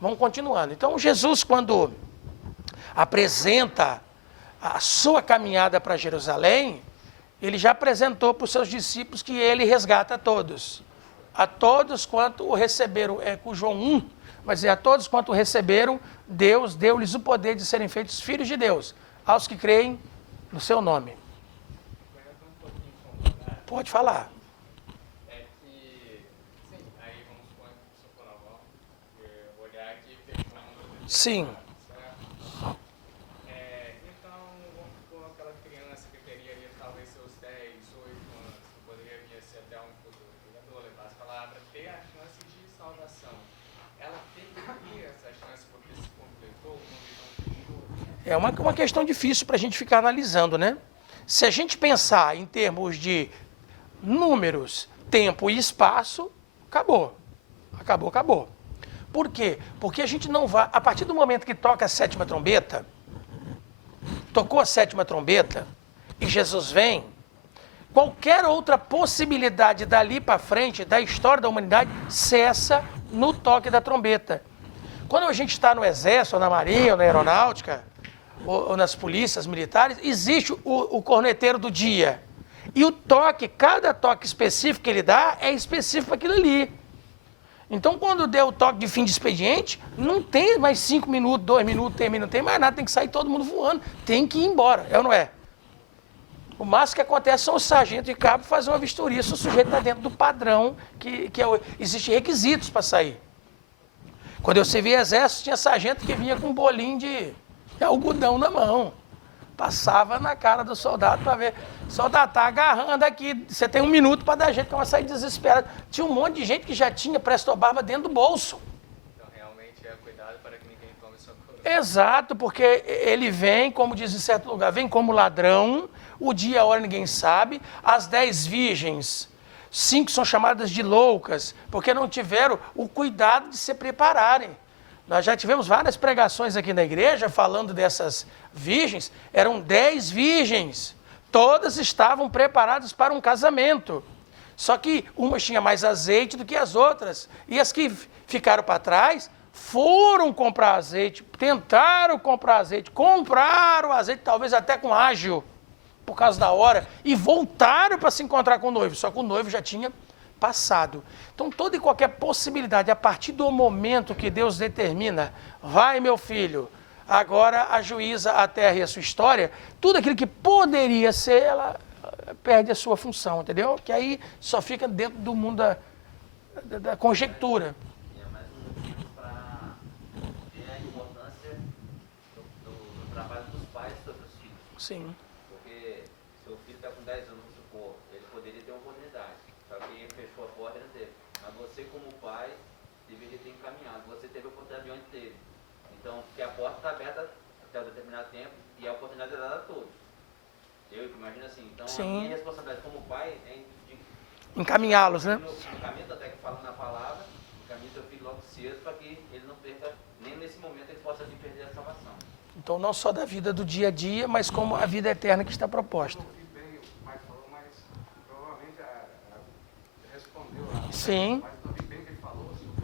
Vamos continuando. Então, Jesus, quando apresenta a sua caminhada para Jerusalém, ele já apresentou para os seus discípulos que ele resgata todos. A todos quanto o receberam, com João 1, vai dizer, a todos quanto o receberam, Deus deu-lhes o poder de serem feitos filhos de Deus, aos que creem no seu nome. Pode falar. É que, sim, aí vamos supor, olhar aqui, fechando. Sim. Então, vamos supor aquela criança que teria ali talvez seus 10, 8 anos, que poderia vir a ser até um futuro jogador, levar as palavras, ter a chance de salvação. Ela teria essa chance porque se completou, o mundo não fechou? É uma questão difícil para a gente ficar analisando, né? Se a gente pensar em termos de números, tempo e espaço, acabou. Acabou. Por quê? Porque a gente não vai... A partir do momento que toca a sétima trombeta, tocou a sétima trombeta e Jesus vem, qualquer outra possibilidade dali para frente, da história da humanidade, cessa no toque da trombeta. Quando a gente está no exército, ou na marinha, ou na aeronáutica, ou nas polícias militares, existe o corneteiro do dia. E o toque, cada toque específico que ele dá, é específico para aquilo ali. Então, quando der o toque de fim de expediente, não tem mais 5 minutos, 2 minutos, termina, não tem mais nada, tem que sair todo mundo voando, tem que ir embora, é ou não é? O máximo que acontece são os sargentos e cabos fazer uma vistoria se o sujeito está dentro do padrão, existem requisitos para sair. Quando eu servi exército, tinha sargento que vinha com um bolinho de algodão na mão. Passava na cara do soldado para ver. O soldado está agarrando aqui, você tem 1 minuto para dar jeito, que vai sair desesperado. Tinha um monte de gente que já tinha prestobarba dentro do bolso. Então, realmente, é cuidado para que ninguém tome sua coroa. Exato, porque ele vem, como diz em certo lugar, vem como ladrão, o dia e a hora ninguém sabe, as 10 virgens, 5 são chamadas de loucas, porque não tiveram o cuidado de se prepararem. Nós já tivemos várias pregações aqui na igreja falando dessas virgens, eram 10 virgens, todas estavam preparadas para um casamento. Só que umas tinham mais azeite do que as outras, e as que ficaram para trás foram comprar azeite, tentaram comprar azeite, compraram azeite, talvez até com ágio, por causa da hora, e voltaram para se encontrar com o noivo, só que o noivo já tinha passado. Então, toda e qualquer possibilidade, a partir do momento que Deus determina, vai meu filho, agora ajuiza a terra e a sua história, tudo aquilo que poderia ser, ela perde a sua função, entendeu? Que aí só fica dentro do mundo da conjectura. É mais um motivo para ver a importância do trabalho dos pais sobre os filhos. Sim. Porque seu filho está com 10 anos, vamos supor, ele poderia ter uma oportunidade. Só que ele fechou a porta e não teve. Mas você, como pai, deveria ter encaminhado. Você teve a oportunidade de onde teve. Então, porque a porta está aberta até um determinado tempo e a oportunidade é dada a todos. Eu imagino assim. Então, Sim. a minha responsabilidade como pai é de Encaminhá-los, né? no caminho até que fala na palavra, encaminhe seu filho logo cedo para que ele não perca, nem nesse momento ele possa vir perder a salvação. Então, não só da vida do dia a dia, mas como a vida eterna que está proposta. Eu não ouvi bem o que o pai falou, mas provavelmente respondeu lá. Sim. Mas não ouvi bem o que ele falou sobre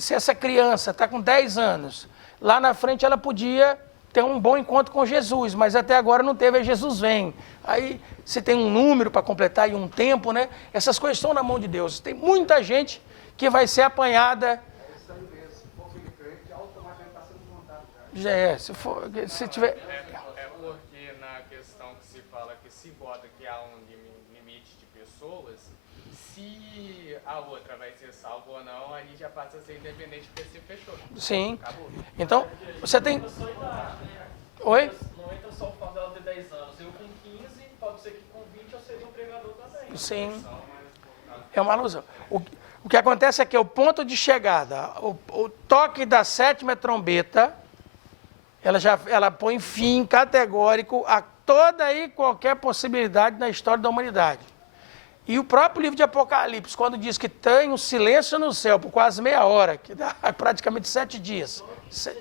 Se essa criança está com 10 anos, lá na frente ela podia ter um bom encontro com Jesus, mas até agora não teve, aí Jesus vem. Aí, se tem um número para completar e um tempo, né? Essas coisas estão na mão de Deus. Tem muita gente que vai ser apanhada. É isso aí mesmo. Se for filho crente, automaticamente está sendo contado já. Se tiver... É porque na questão que se fala que se bota que há um limite de pessoas, se a outra vai ser salva ou não, aí já passa a ser independente porque se fechou. Sim. Acabou. Então, você tem... Oi? Não entra só o fato dela ter 10 anos. Eu com 15, pode ser que com 20 eu seja um pregador também. Sim. É uma alusão. O que acontece é que o ponto de chegada, o toque da sétima trombeta, ela põe fim categórico a toda e qualquer possibilidade na história da humanidade. E o próprio livro de Apocalipse, quando diz que tem um silêncio no céu por quase meia hora, que dá praticamente 7 dias. Está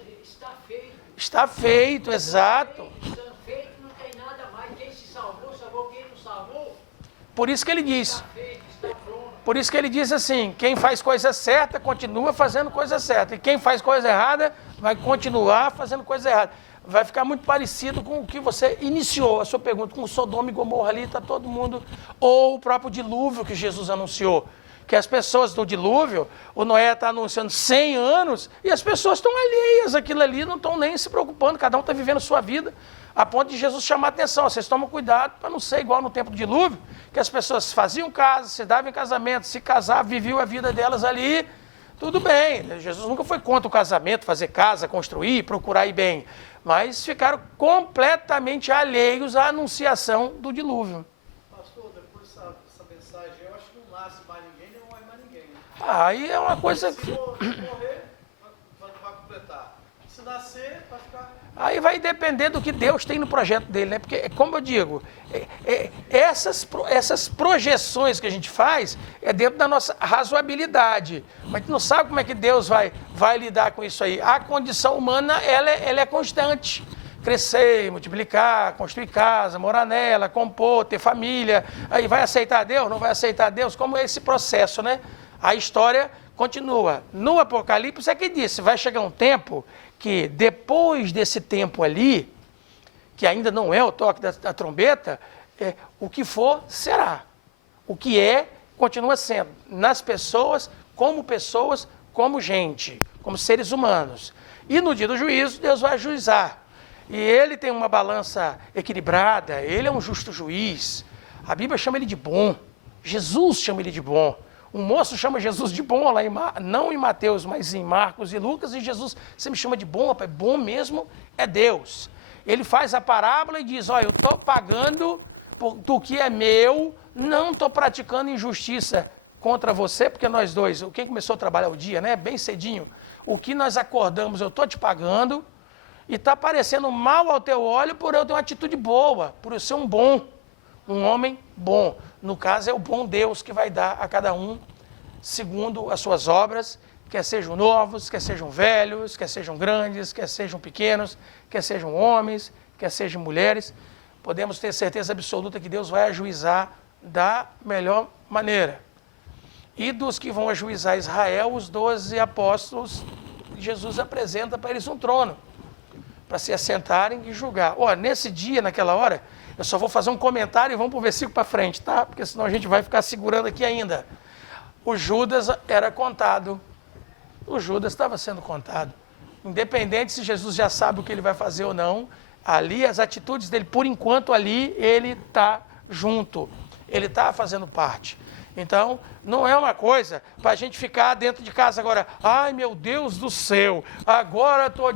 feito. Está feito, exato. Está feito, não tem nada mais. Quem se salvou, salvou. Quem não salvou, Por isso que ele diz, está feito, está pronto. Por isso que ele diz assim, quem faz coisa certa, continua fazendo coisa certa. E quem faz coisa errada, vai continuar fazendo coisa errada. Vai ficar muito parecido com o que você iniciou, a sua pergunta, com Sodoma e Gomorra ali, está todo mundo... Ou o próprio dilúvio que Jesus anunciou. Que as pessoas do dilúvio, o Noé está anunciando 100 anos, e as pessoas estão alheias àquilo ali, não estão nem se preocupando, cada um está vivendo a sua vida, a ponto de Jesus chamar a atenção, vocês tomam cuidado para não ser igual no tempo do dilúvio, que as pessoas faziam casa, se davam em casamento, se casavam, viviam a vida delas ali, tudo bem, Jesus nunca foi contra o casamento, fazer casa, construir, procurar ir bem, mas ficaram completamente alheios à anunciação do dilúvio. Pastor, depois dessa mensagem, eu acho que não nasce mais ninguém, nem morre mais ninguém. Aí é uma coisa... Se morrer, vai completar. Se nascer, vai ficar... Aí vai depender do que Deus tem no projeto dele, né? Porque, como eu digo, essas projeções que a gente faz é dentro da nossa razoabilidade. Mas a gente não sabe como é que Deus vai lidar com isso aí. A condição humana, ela é constante. Crescer, multiplicar, construir casa, morar nela, compor, ter família. Aí vai aceitar Deus, não vai aceitar Deus? Como é esse processo, né? A história continua. No Apocalipse é que disse, vai chegar um tempo que depois desse tempo ali, que ainda não é o toque da trombeta, o que for, será. O que é, continua sendo. Nas pessoas, como gente, como seres humanos. E no dia do juízo, Deus vai juizar. E ele tem uma balança equilibrada, ele é um justo juiz. A Bíblia chama ele de bom. Jesus chama ele de bom. Um moço chama Jesus de bom, lá não em Mateus, mas em Marcos e Lucas, e Jesus sempre chama de bom, rapaz, bom mesmo é Deus. Ele faz a parábola e diz, olha, eu estou pagando do que é meu, não estou praticando injustiça contra você, porque nós dois, quem começou a trabalhar o dia, né, bem cedinho, o que nós acordamos, eu estou te pagando, e está parecendo mal ao teu olho por eu ter uma atitude boa, por eu ser um homem bom. No caso, é o bom Deus que vai dar a cada um, segundo as suas obras, quer sejam novos, quer sejam velhos, quer sejam grandes, quer sejam pequenos, quer sejam homens, quer sejam mulheres. Podemos ter certeza absoluta que Deus vai ajuizar da melhor maneira. E dos que vão ajuizar Israel, os 12 apóstolos, Jesus apresenta para eles um trono, para se assentarem e julgar. Nesse dia, naquela hora, eu só vou fazer um comentário e vamos para o versículo para frente, tá? Porque senão a gente vai ficar segurando aqui ainda. O Judas era contado. O Judas estava sendo contado. Independente se Jesus já sabe o que ele vai fazer ou não, ali as atitudes dele, por enquanto ali, ele está junto. Ele está fazendo parte. Então, não é uma coisa para a gente ficar dentro de casa agora, ai meu Deus do céu, agora estou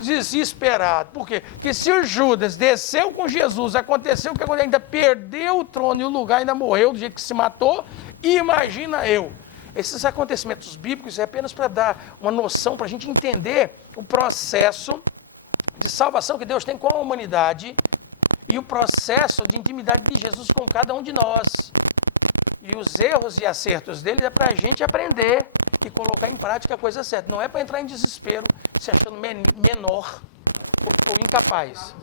desesperado. Por quê? Porque se o Judas desceu com Jesus, aconteceu que ainda perdeu o trono e o lugar ainda morreu do jeito que se matou, imagina eu. Esses acontecimentos bíblicos é apenas para dar uma noção, para a gente entender o processo de salvação que Deus tem com a humanidade e o processo de intimidade de Jesus com cada um de nós. E os erros e acertos dele é para a gente aprender e colocar em prática a coisa certa. Não é para entrar em desespero, se achando menor ou incapaz.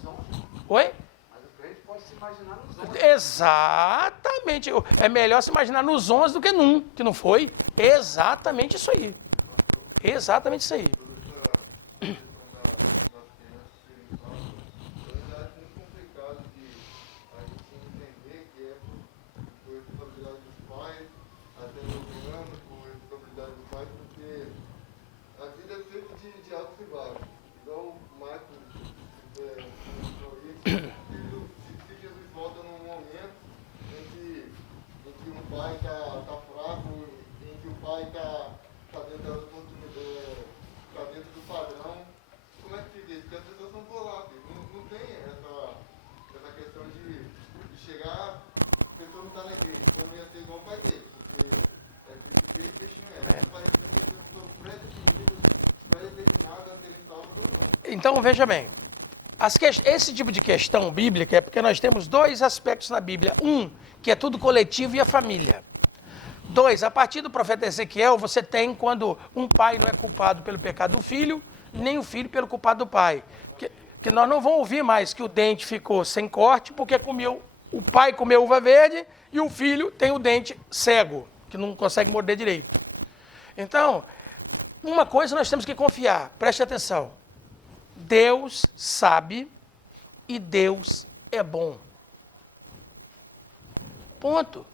Oi? Mas o crente pode se imaginar nos 11. Exatamente. É melhor se imaginar nos 11 do que num, que não foi. Exatamente isso aí. Exatamente isso aí. Então, veja bem, esse tipo de questão bíblica é porque nós temos dois aspectos na Bíblia. Um, que é tudo coletivo, e a família. Dois, a partir do profeta Ezequiel, você tem quando um pai não é culpado pelo pecado do filho, nem o filho pelo culpado do pai. Que nós não vamos ouvir mais que o dente ficou sem corte porque o pai comeu uva verde e o filho tem o dente cego. que não consegue morder direito. Então, uma coisa nós temos que confiar, preste atenção. Deus sabe e Deus é bom. Ponto.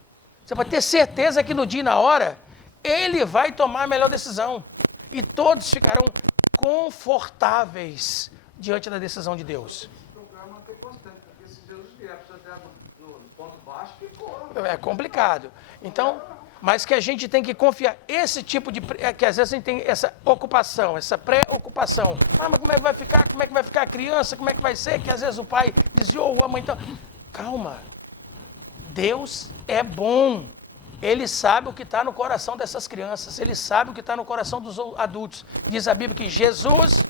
Você pode ter certeza que no dia e na hora, Ele vai tomar a melhor decisão. E todos ficarão confortáveis diante da decisão de Deus. Esse programa é constante, porque se Jesus vier para você no ponto baixo, ficou. É complicado. Então, mas que a gente tem que confiar. Esse tipo de... que às vezes a gente tem essa ocupação, essa preocupação. Ah, mas como é que vai ficar? Como é que vai ficar a criança? Como é que vai ser? Que às vezes o pai desviou, a mãe... Então... Calma. Deus é bom. Ele sabe o que está no coração dessas crianças. Ele sabe o que está no coração dos adultos. Diz a Bíblia que Jesus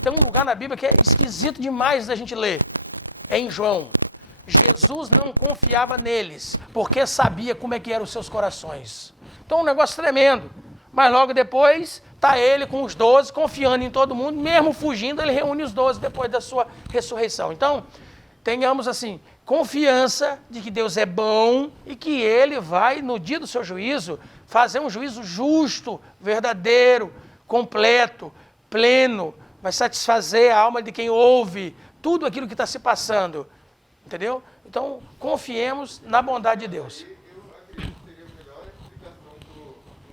tem um lugar na Bíblia que é esquisito demais da gente ler. É em João. Jesus não confiava neles, porque sabia como é que eram os seus corações. Então, um negócio tremendo. Mas logo depois, está ele com os 12, confiando em todo mundo, mesmo fugindo, ele reúne os 12 depois da sua ressurreição. Então, tenhamos assim, confiança de que Deus é bom e que Ele vai, no dia do seu juízo, fazer um juízo justo, verdadeiro, completo, pleno, vai satisfazer a alma de quem ouve tudo aquilo que está se passando. Entendeu? Então, confiemos na bondade de Deus. Eu acredito que seria a melhor explicação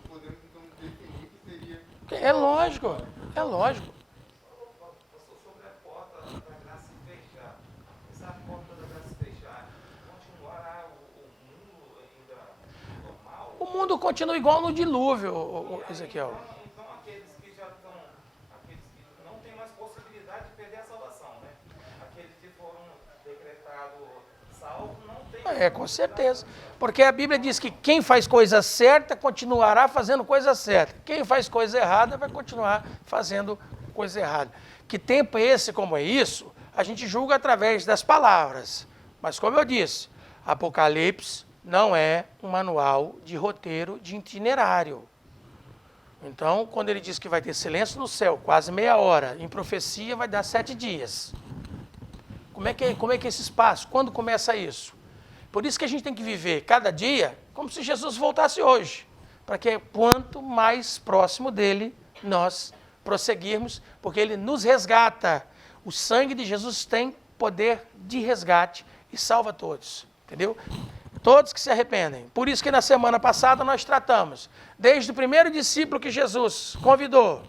para podermos então definir que seria... É lógico, é lógico. Pastor, sobre a porta da graça fechar. Essa porta da graça fechar, continuará o mundo ainda normal? O mundo continua igual no dilúvio, Ezequiel. Então aqueles que já estão, aqueles que não têm mais possibilidade de perder a salvação, né? Aqueles que foram decretados salvos não têm. Com certeza. Porque a Bíblia diz que quem faz coisa certa continuará fazendo coisa certa. Quem faz coisa errada vai continuar fazendo coisa errada. Que tempo é esse como é isso? A gente julga através das palavras. Mas como eu disse, Apocalipse não é um manual de roteiro de itinerário. Então, quando ele diz que vai ter silêncio no céu, quase meia hora, em profecia vai dar 7 dias. Como é que é esse espaço? Quando começa isso? Por isso que a gente tem que viver cada dia como se Jesus voltasse hoje. Para que quanto mais próximo dele nós prosseguirmos, porque ele nos resgata. O sangue de Jesus tem poder de resgate e salva todos. Entendeu? Todos que se arrependem. Por isso que na semana passada nós tratamos, desde o primeiro discípulo que Jesus convidou,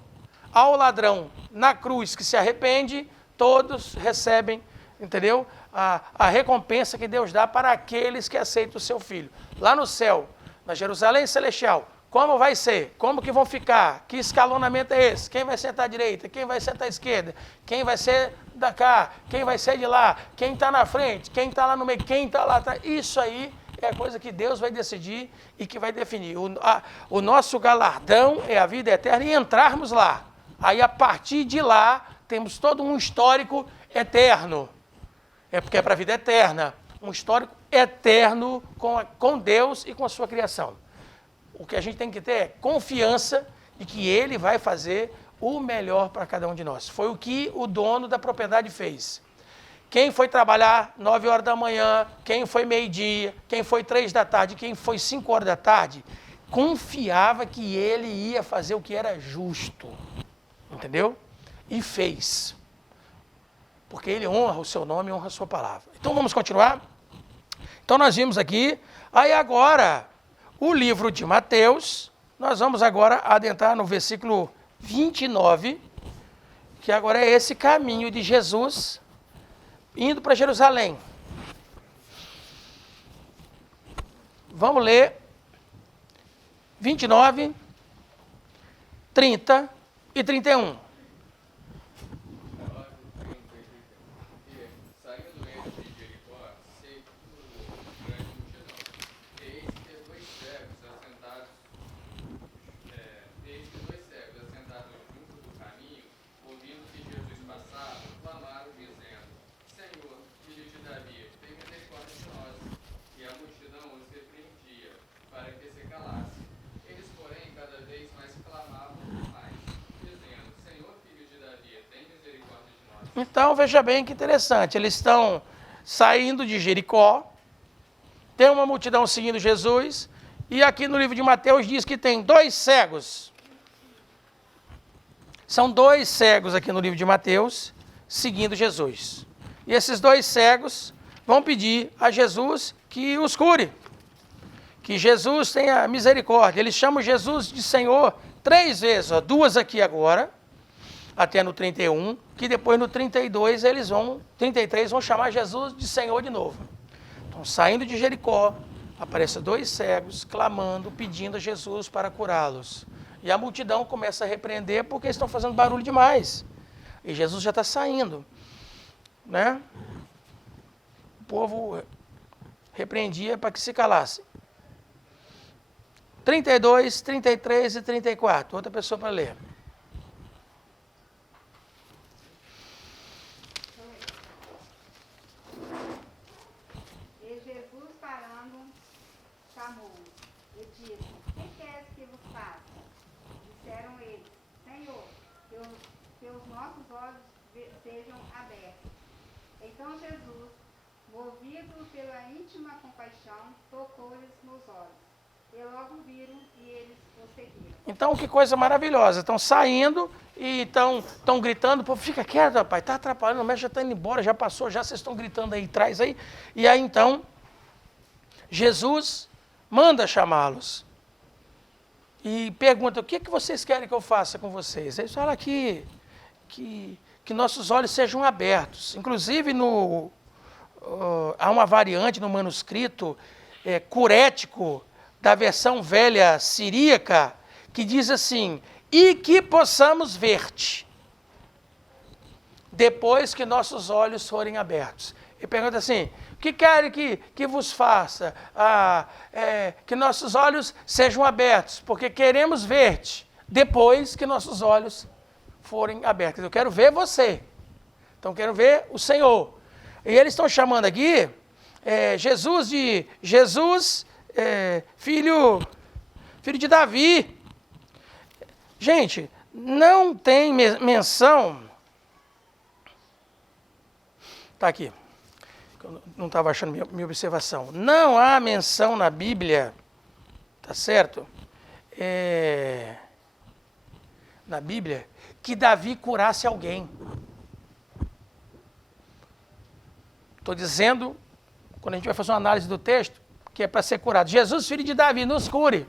ao ladrão na cruz que se arrepende, todos recebem, entendeu? A recompensa que Deus dá para aqueles que aceitam o seu Filho. Lá no céu, na Jerusalém Celestial, como vai ser? Como que vão ficar? Que escalonamento é esse? Quem vai sentar à direita? Quem vai sentar à esquerda? Quem vai ser da cá? Quem vai ser de lá? Quem está na frente? Quem está lá no meio? Quem está lá atrás? Isso aí é a coisa que Deus vai decidir e que vai definir. O nosso galardão é a vida eterna e entrarmos lá. Aí, a partir de lá, temos todo um histórico eterno. É porque é para a vida eterna. Um histórico eterno com Deus e com a sua criação. O que a gente tem que ter é confiança de que Ele vai fazer o melhor para cada um de nós. Foi o que o dono da propriedade fez. Quem foi trabalhar 9 horas da manhã, quem foi meio-dia, quem foi 3 da tarde, quem foi 5 horas da tarde, confiava que ele ia fazer o que era justo. Entendeu? E fez. Porque ele honra o seu nome e honra a sua palavra. Então vamos continuar? Então nós vimos aqui, aí agora, o livro de Mateus, nós vamos agora adentrar no versículo 29, que agora é esse caminho de Jesus indo para Jerusalém. Vamos ler 29, 30 e 31. Saindo ele de Jericó, seguiu grande multidão. Eis que dois cegos assentados junto do caminho, ouvindo que Jesus passava, clamaram, dizendo: Senhor, filho de Davi, tem misericórdia de nós. E a multidão os repreendia, para que se calasse. Eles, porém, cada vez mais clamavam mais, dizendo: Senhor, filho de Davi, tem misericórdia de nós. Então, veja bem que interessante. Eles estão saindo de Jericó, tem uma multidão seguindo Jesus, E aqui no livro de Mateus diz que tem 2 cegos. São 2 cegos aqui no livro de Mateus, seguindo Jesus. E esses 2 cegos vão pedir a Jesus que os cure. Que Jesus tenha misericórdia. Eles chamam Jesus de Senhor 3 vezes, ó, 2 aqui agora, até no 31, que depois no 32 33 vão chamar Jesus de Senhor de novo. Então, saindo de Jericó, aparecem 2 cegos clamando, pedindo a Jesus para curá-los. E a multidão começa a repreender porque eles estão fazendo barulho demais. E Jesus já está saindo, né? O povo repreendia para que se calasse. 32, 33 e 34. Outra pessoa para ler. E Jesus parando, chamou-os e disse: Que queres que vos faça? Disseram eles: Senhor, que os nossos olhos sejam abertos. Então Jesus, movido pela íntima compaixão, tocou-lhes nos olhos. E logo viram e eles o seguiram. Então, que coisa maravilhosa. Estão saindo e estão gritando. O povo, fica quieto, rapaz, está atrapalhando, o mestre já está indo embora, já passou, já vocês estão gritando aí atrás aí. E aí, então, Jesus manda chamá-los. E pergunta, o que vocês querem que eu faça com vocês? Eles falam que nossos olhos sejam abertos. Inclusive, há uma variante no manuscrito curético, da versão velha siríaca, que diz assim, e que possamos ver-te, depois que nossos olhos forem abertos. Ele pergunta assim, o que querem que vos faça? Que nossos olhos sejam abertos, porque queremos ver-te, depois que nossos olhos forem abertos. Eu quero ver você, então quero ver o Senhor. E eles estão chamando aqui Jesus, filho de Davi. Gente, não tem menção. Está aqui. Eu não estava achando minha observação. Não há menção na Bíblia, tá certo? Na Bíblia, que Davi curasse alguém. Estou dizendo, quando a gente vai fazer uma análise do texto, que é para ser curado. Jesus, filho de Davi, nos cure.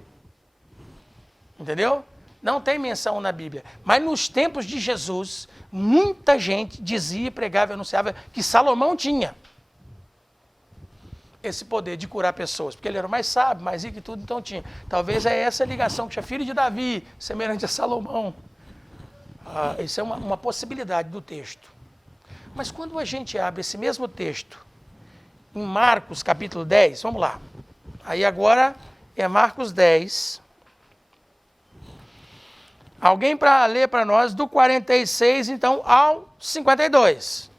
Entendeu? Não tem menção na Bíblia. Mas nos tempos de Jesus, muita gente dizia, pregava e anunciava que Salomão tinha esse poder de curar pessoas. Porque ele era o mais sábio, mais rico e tudo, então tinha. Talvez é essa a ligação, que tinha filho de Davi, semelhante a Salomão. Isso é uma possibilidade do texto. Mas quando a gente abre esse mesmo texto, em Marcos, capítulo 10, vamos lá. Aí agora é Marcos 10. Alguém para ler para nós do 46, então, ao 52.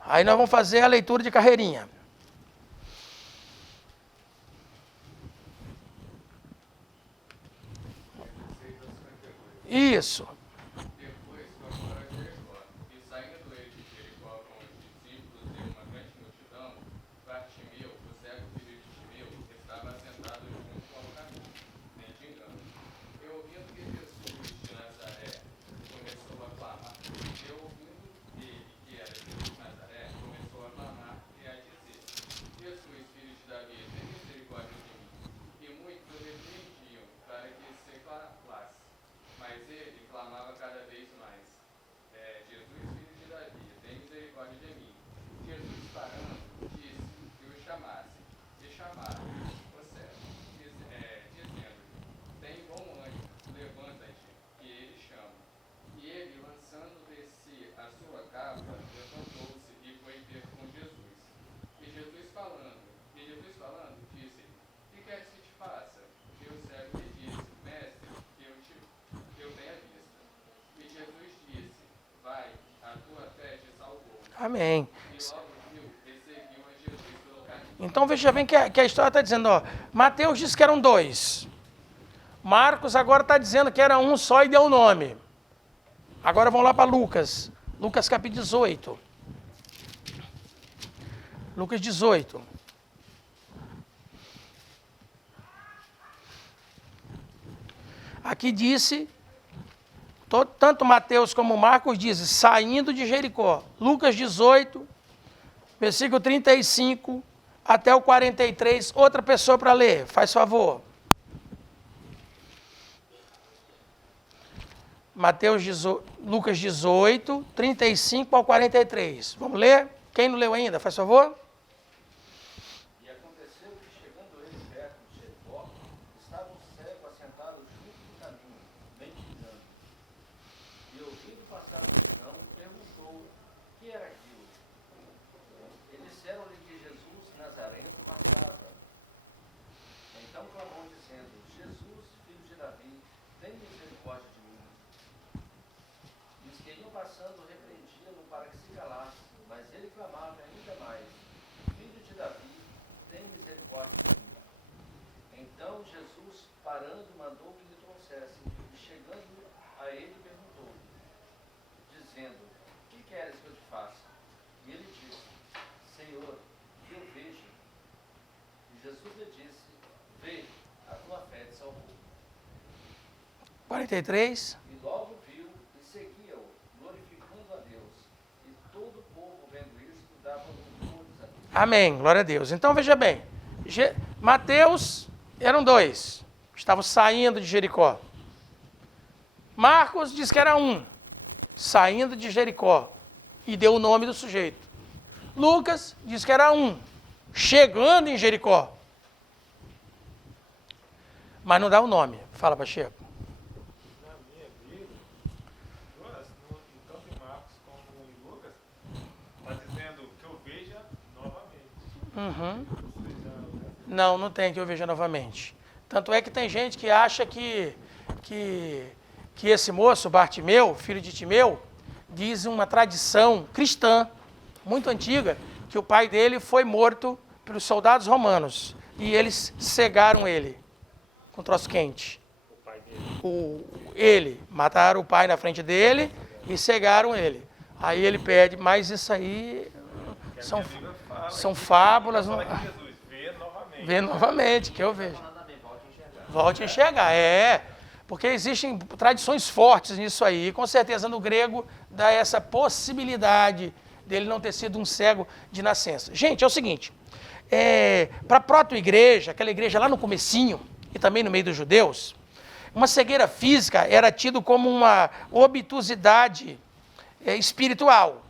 Aí nós vamos fazer a leitura de carreirinha. Isso. Amém. Então veja bem que a história está dizendo, ó, Mateus disse que eram 2. Marcos agora está dizendo que era um só e deu o nome. Agora vamos lá para Lucas. Lucas capítulo 18. Lucas 18. Aqui disse, tanto Mateus como Marcos dizem, saindo de Jericó. Lucas 18, versículo 35 até o 43. Outra pessoa para ler, faz favor. Lucas 18, 35 ao 43. Vamos ler? Quem não leu ainda, faz favor. E aconteceu que, chegando ele perto de Jericó, estava um cego assentado junto do caminho, mendigando. E ouvindo passar a multidão, perguntou: que era aquilo? E disseram-lhe que Jesus Nazareno passava. Então clamou, dizendo: Jesus, filho de Davi, tem misericórdia de mim. E os que iam passando repreendiam-no para que se calasse, mas ele clamava ainda mais: Filho de Davi, tem misericórdia de mim. Então Jesus, parando, mandou que lhe trouxessem, e chegando a ele, perguntou-lhe, dizendo: que queres que eu te faça? E ele disse: Senhor, que eu veja. E Jesus lhe disse: vê, a tua fé te salvou. 43. E logo viu e seguia-o, glorificando a Deus. E todo o povo, vendo isto, dava louvores a Deus. Amém, glória a Deus. Então veja bem, Mateus eram 2, estavam saindo de Jericó. Marcos diz que era 1, saindo de Jericó, e deu o nome do sujeito. Lucas diz que era 1, chegando em Jericó. Mas não dá o nome. Fala, Pacheco. Na minha Bíblia, tanto em Marcos como em Lucas, está dizendo que eu veja novamente. Não, não tem que eu veja novamente. Tanto é que tem gente que acha que esse moço, Bartimeu, filho de Timeu, diz uma tradição cristã, muito antiga, que o pai dele foi morto pelos soldados romanos. E eles cegaram ele com troço quente. Ele, mataram o pai na frente dele e cegaram ele. Aí ele pede, mas isso aí são fábulas. Fala que Jesus vê novamente. Vê novamente, que eu vejo. Volte a enxergar, porque existem tradições fortes nisso aí, e com certeza no grego dá essa possibilidade dele não ter sido um cego de nascença. Gente, é o seguinte, para a proto-igreja, aquela igreja lá no comecinho, e também no meio dos judeus, uma cegueira física era tido como uma obtusidade espiritual.